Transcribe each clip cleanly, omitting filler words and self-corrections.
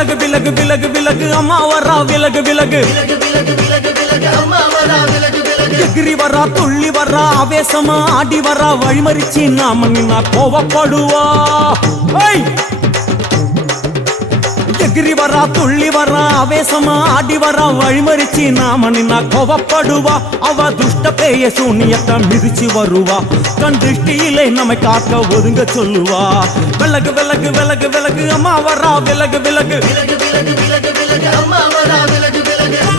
விலகு விலகு விலகு விலகு அம்மா வரா விலகு விலகு எகிரி வரா துள்ளி வரா ஆவேசமா ஆடி வரா வழிமறிச்சு நாம நின்னா கோவப்படுவா எகிரி வரா துள்ளி வரா ஆவேசமா ஆடி வரா வழிமறிச்சு நாம நின்னா கோவப்படுவா அவ துஷ்ட பேய சூனியத்தை மிதிச்சு வருவா கண் திருஷ்டியிலே நம்மை காக்க ஒதுங்க சொல்லுவா விலகு விலகு விலகு விலகு அம்மா வரா விலகு விலகு அம்மா வரா விலகு விலகு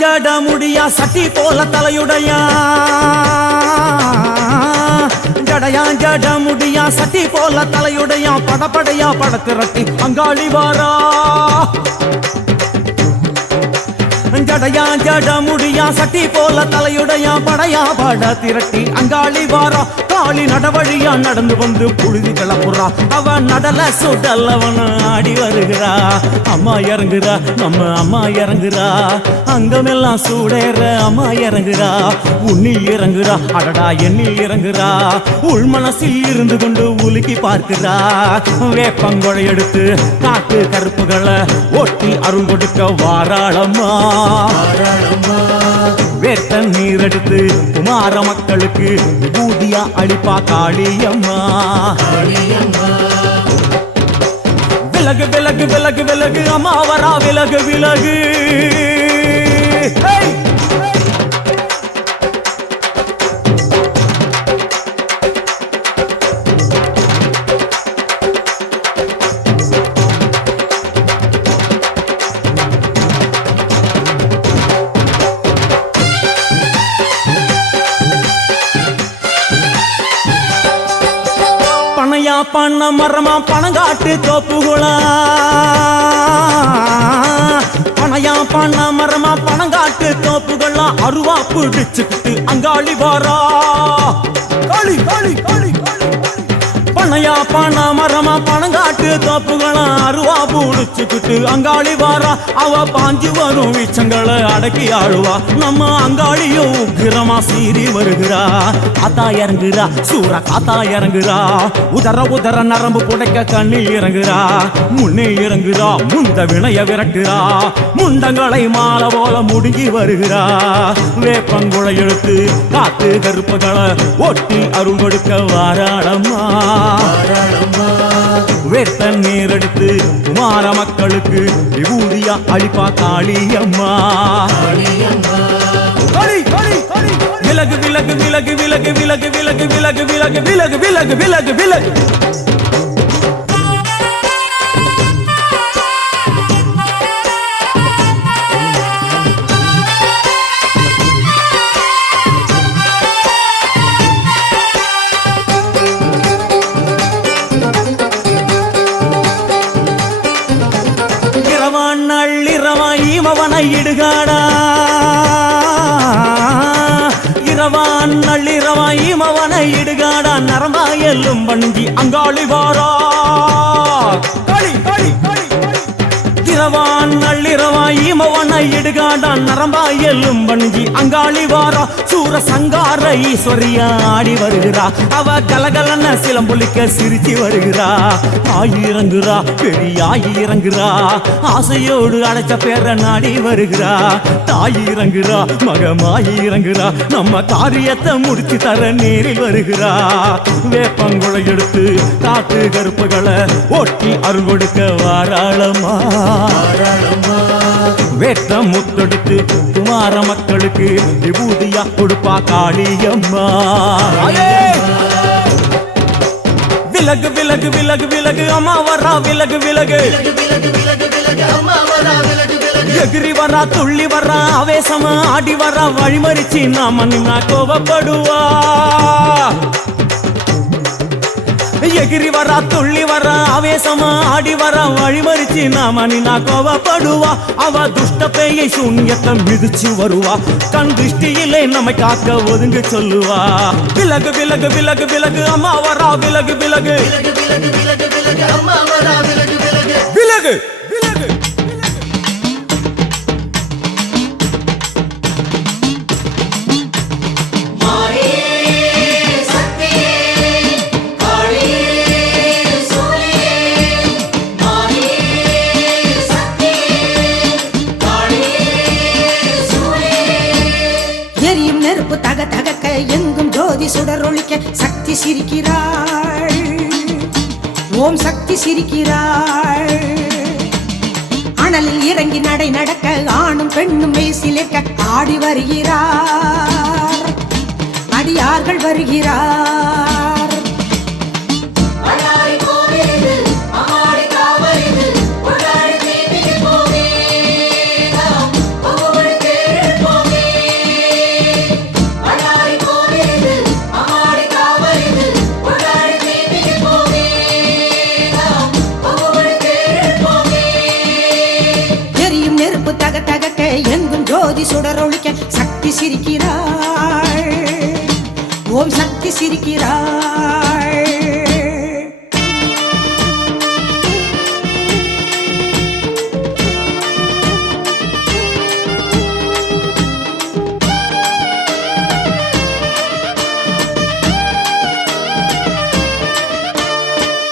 ஜட முடியா சட்டி போல தலையுடையா ஜடையா ஜட முடியா சட்டி போல தலையுடையா படப்படையா படத்திரட்டி அங்காளி வாரா ஜடையா ஜட முடியா சட்டி போல தலையுடையா படையா பட திரட்டி அங்காளி வாரா காளி நடவழியா நடந்து வந்து புழுதி கிளப்புறா அவ நடல சுடல் அவன் ஆடி வருகிறா அம்மா இறங்குறா நம்ம அம்மா இறங்குறா அங்கமெல்லாம் சூடேற அம்மா இறங்குறா உன்னில் இறங்குறா அடடா எண்ணில் இறங்குறா உள் மனசில் இருந்து கொண்டு உலுக்கி பார்க்கிறா வேப்பங்கொழை எடுத்து காட்டு கருப்புகளை ஒட்டி அருள் கொடுக்க வாராளம்மா வேட்ட நீர் எடுத்து குமார மக்களுக்கு விபூதியா அளிப்பா காளியம்மா விலகு விலகு விலகு விலகு அம்மா வரா விலகு விலகு பண்ண மரமா பணங்காட்டு தோப்புகளா பனையா பண்ண மரமா பணங்காட்டு தோப்புகளா அருவா பிடிச்சுக்கிட்டு அங்காளி வாரா காளி காளி காளி பனையா பண்ண மரமா பணங்காட்டு தோப்புகளா அருவா பிடிச்சுக்கிட்டு அங்காளி வாரா அவ பாஞ்சு வரும் வீச்சங்களை அடக்கி ஆழுவா நம்ம அங்காளியும் உக்கிரமா சீறி வருகிறா காத்தா இறங்குறா சூற காத்தா இறங்குறா உதர உதர நரம்பு புடைக்க கண்ணில் இறங்குறா முன்னே இறங்குறா முந்த வினைய விரட்டுறா முண்டங்களை மாலை போல முடுங்கி வருகிறா வேப்பங்குழை எடுத்து காத்து கருப்புகளை ஒட்டி அருள் கொடுக்க வாராளம்மா வேட்ட நீர் எடுத்து குமார மக்களுக்கு விபூதியா அளிப்பா காளியம்மா விலகு விலகு விலகு விலகு விலகு விலகு விலகு விலகு விலகு விலகு விலகு விலகு நள்ளிரவாயிமவனை இடுகாடா இரவான் நள்ளிரவாயிமவனை இடுகாடா நரம்பா எல்லும் வண்டி அங்காளி வாரா களி களி களி இரவான் நள்ளிரவாயிமவனை இடுகாடா நரம்பா எல்லும் வண்டி அங்காளி வாரா சூர சங்கார ஈஸ்வரியா ஆடி வருகிறா அவ கலகலன சிலம்புலிக்க சிரிச்சு வருகிறா ஆயிரங்குறா பெரியாயி இறங்குறா ஆசையோடு அடைச்ச பேர நாடி வருகிறா தாய் இறங்குறா மகமாயி இறங்குறா நம்ம காரியத்தை முடிச்சு தர நேரில் வருகிறா வேப்பங்குழை எடுத்து காட்டு கருப்புகளை ஒட்டி அருள் கொடுக்க வாராளம்மா வேட்ட முத்தெடுத்து குமார மக்களுக்கு விபூதியா கொடுப்பா காளியம்மா விலகு விலகு விலகு விலகு அம்மா வரா விலகு விலகு எகிரி வரா துள்ளி வரா ஆவேசமா ஆடி வரா வழிமறிச்சு நாம நின்னா கோவப்படுவா எகிரி வரா துள்ளி வர ஆவேசமா ஆடி வர வழிமறிச்சு நாம கோவப்படுவா அவ துஷ்ட பேயை சூன்யத்தை மிதிச்சு வருவா கண் திருஷ்டியிலே நம்மை காக்க ஒதுங்க சொல்லுவா விலகு விலகு விலகு விலகு அம்மா வரா விலகு விலகு அம்மா வரா விலகு விலகு விலகு விலகு எரியும் நெருப்பு தக தகக்க எங்கும் ஜோதி சுடரொளிக்க சக்தி சிரிக்கிறாள் ஓம் சக்தி சிரிக்கிறாள் அனலில் இறங்கி நடை நடக்க ஆணும் பெண்ணும் மெய்சிலிருக்க ஆடி வருகிறார் அடியார்கள் வருகிறார் தக தகக்க எங்கும் ஜோதி சுடரொளிக்க சக்தி சிரிக்கிறாள் ஓம் சக்தி சிரிக்கிறாள்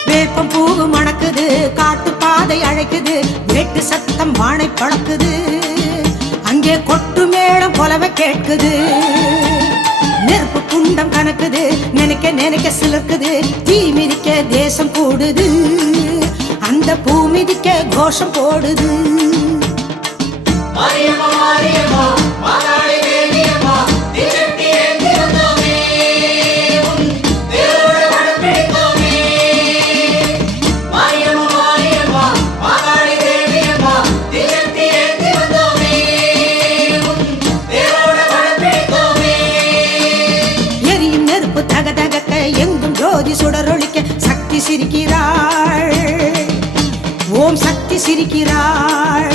வேப்பம் பூவு மணக்குது காட்டு பாதை அழைக்குது வேட்டு சத்தம் வானை பழக்குது அங்கே கொட்டு மேளம் போலவே கேட்குது நெருப்பு குண்டம் கணக்குது நினைக்க நினைக்க சிலர்க்குது தீ மிதிக்க தேசம் கூடுது அந்த பூ மிதிக்க கோஷம் போடுது எங்கும் ஜோதி சுடரொளிக்க சக்தி சிரிக்கிறாள் ஓம் சக்தி சிரிக்கிறாள்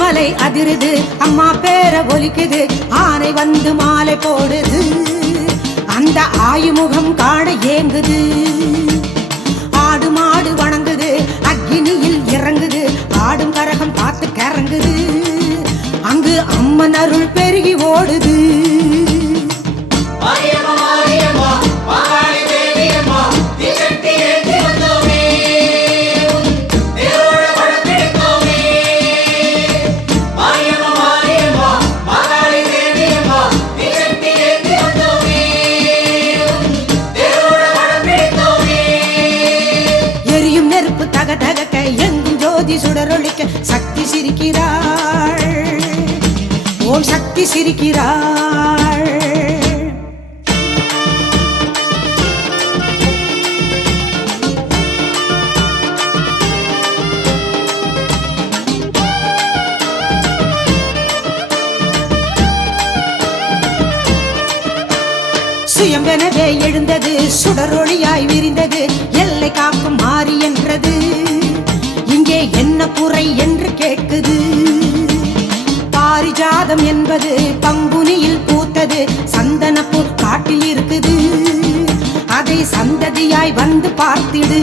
மலை அதிருது அம்மா பேர ஒலிக்குது ஆனை வந்து மாலை போடுது அந்த ஆயுமுகம் காண ஏங்குது ஆடு மாடு வணங்குது அக்கினியில் இறங்குது ஆடும் கரகம் பார்த்து கறங்குது அங்கு அம்மன் அருள் பெருகி ஓடுது தக தகக்க எங்கும் ஜோதி சுடரொளிக்க சக்தி சிரிக்கிறாள் ஓம் சக்தி சிரிக்கிறாள் சுயம்பெனவே எழுந்தது சுடரொளியாய் விரிந்தது எல்லை காக்கும் மாறி என்றது இங்கே என்ன குறை என்று கேட்குது பாரிஜாதம் என்பது பங்குனியில் பூத்தது சந்தனப்பூ காட்டில் இருக்குது அதை சந்ததியாய் வந்து பார்த்திடு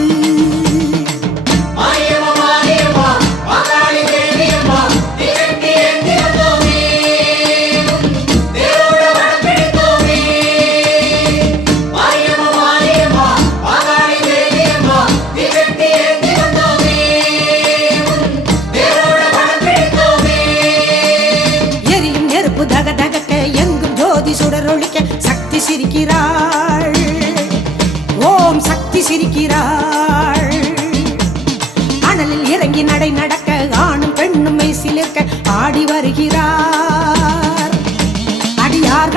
சுடரொளிக்க சக்தி சிரிக்கிறாள் ஓம் சக்தி சிரிக்கிறாள்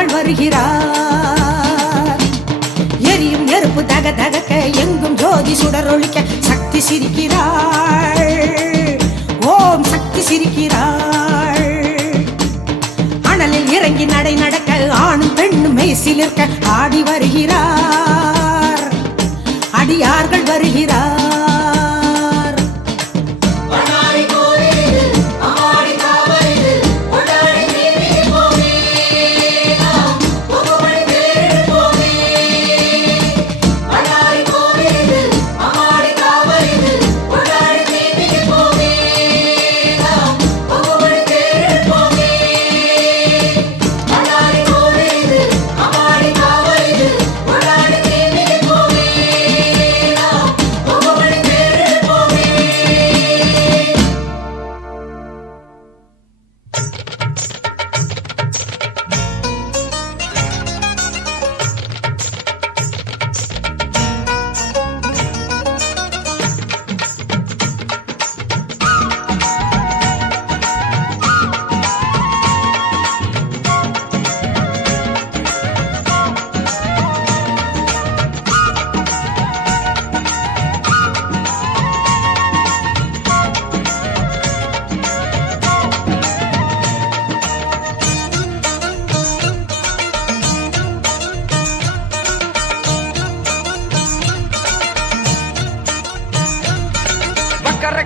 அடியார்கள் வருகிறார். எரியும் நெருப்பு தக தகக்க எங்கும் ஜோதி சுடரொழிக்க சக்தி சிரிக்கிறாள். ஓம் சக்தி சிரிக்கிறாள். அனலில் இறங்கி நடை நடக்க ஆணும் பெண்ணும் மெய்சிலிருக்க ஆடி வருகிறார். அடியார்கள் வருகிறார்.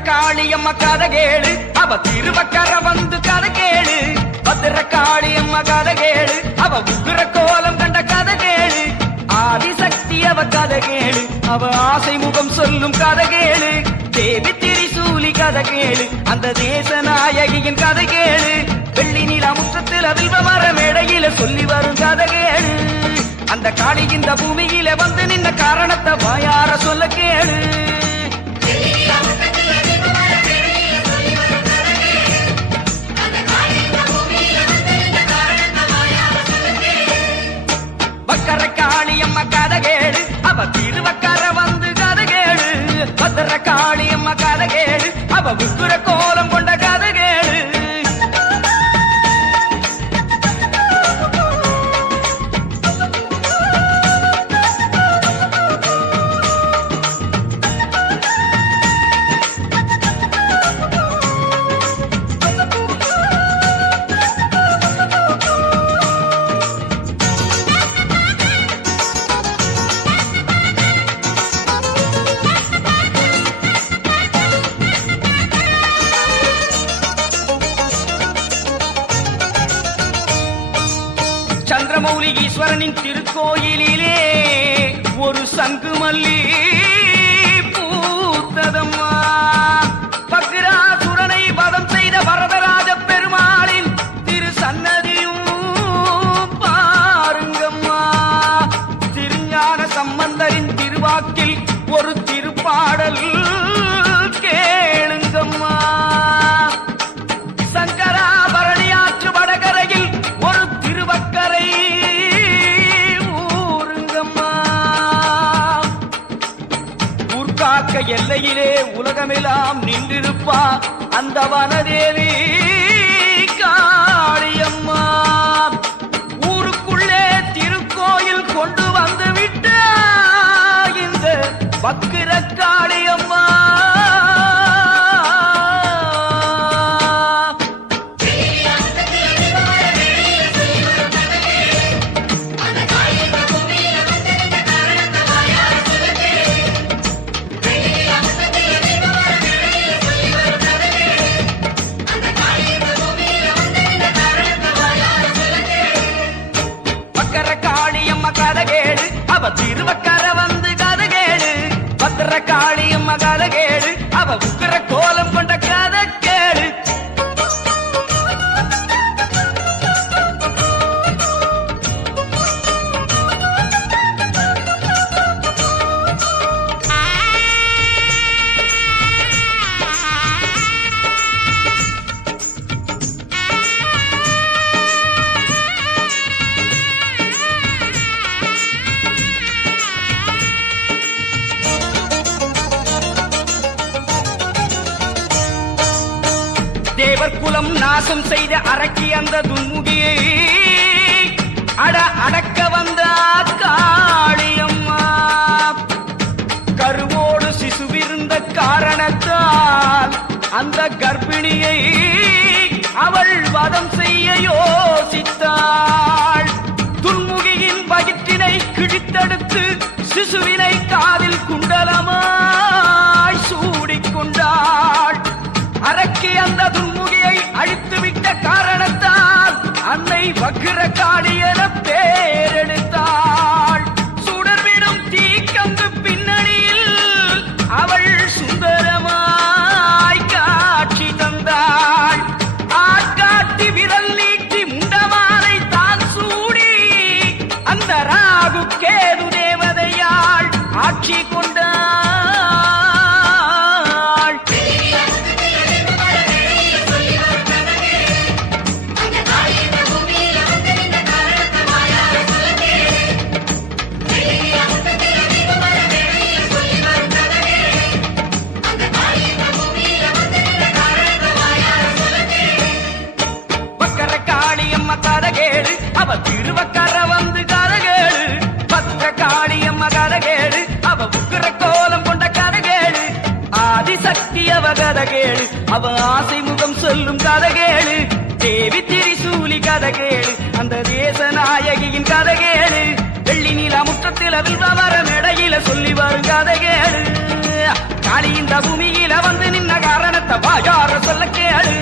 காளியம்மா கதை கேளு, அவ திருவக்கர வந்து கதை கேளு. பத்திர காளியம்மா கதை கேளு, அவ உக்கிர கோலம் கண்ட கதை கேளு. ஆதிசக்தி அவ கதை கேளு, அவ ஆசை முகம் சொல்லும் கதை கேளு. தேவி திரிசூலி கதை கேளு, அந்த தேச நாயகியின் கதை கேளு. வெள்ளி நிலா முற்றத்தில் வில்வ மர மேடையில சொல்லி வரும் கதை கேளு. அந்த காளி இந்த பூமியில வந்து நின்ன காரணத்தை வாயார சொல்ல கேளு. வக்கர காளியம்மா கதை கேளு, அவ திருவக்கர வந்து கதை கேளு. பத்திர காளியம்மா கதை கேளு, அவ உக்கிர கோலம் கொண்ட கதை கேளு. சந்திரமௌலி ஈஸ்வரனின் திருக்கோயிலிலே ஒரு சங்கு மல்லி பூத்ததம்மா. பக்ராசுரனை வதம் செய்த வரதராஜ பெருமாளின் திரு சன்னதியும் பாருங்கம்மா. திருஞான சம்பந்தரின் திருவாக்கில் ஒரு திருப்பாடல் கேளுங்கம்மா. சங்கராபரணி ஆற்று வடகரையில் ஒரு திருவக்கரை ஊருங்கம்மா. ஊர்காக்க எல்லையிலே உலகமெல்லாம் நின்றிருப்பா அந்த வனதேவி காளியம்மா. ஊருக்குள்ளே திருக்கோயில் கொண்டு வந்து விட்ட இந்த வக்கிர காளியம்மா. கதை கேளு, அவ திருவக்கர வந்து கதை கேளு. பத்திர காளியம்மா கதை கேளு, அவ உக்கிர கோலம் கொண்ட கதை கேளு. தேவர் குலம் நாசம் செய்த அரக்கி அந்த துன்முகியை அடக்க வந்த காளியம்மா கருவோடு சிசுவிருந்த காரணத்தால் அந்த கர்ப்பிணியை அவள் வதம் செய்ய யோசித்தாள். துன்முகியின் வயிற்றினை கிழித்தெடுத்து சிசுவினை காதில் குண்டலமாய் சூடிக்கொண்டாள். அரக்கி அந்த துன்முகியை அழித்துவிட்ட காரணத்தால் அன்னை வக்ர காளி என பேரெடுத்தாள். சுடர்விடும் தீக்கங்கு பின்னணியில் அவள் சுந்தரமாய் காட்சி தந்தாள். ஆட்காட்டி விரல் நீட்டி முண்டமாலை தான் சூடி அந்த ராகு கேது தேவதையாள் ஆட்சி கொண்டாள். கதகேளு அவ திருவக்கர வந்து கதகேளு. பத்திர காளியம்ம கதகேளு அவ உக்கிர கோலம் கொண்ட கதகேளு. ஆதிசக்தி அவ கதகேளு அவ ஆசை முகம் சொல்லும் கதகேளு. தேவி திரிசூலி கதகேளு அந்த தேச நாயகியின் கதகேளு. வெள்ளி நில முற்றத்தில் வில்வமர மேடையில சொல்லி வரும் கதகேளு. காளி இந்த பூமியில வந்து நின்ன காரணத்தை வாயார சொல்ல கேளு.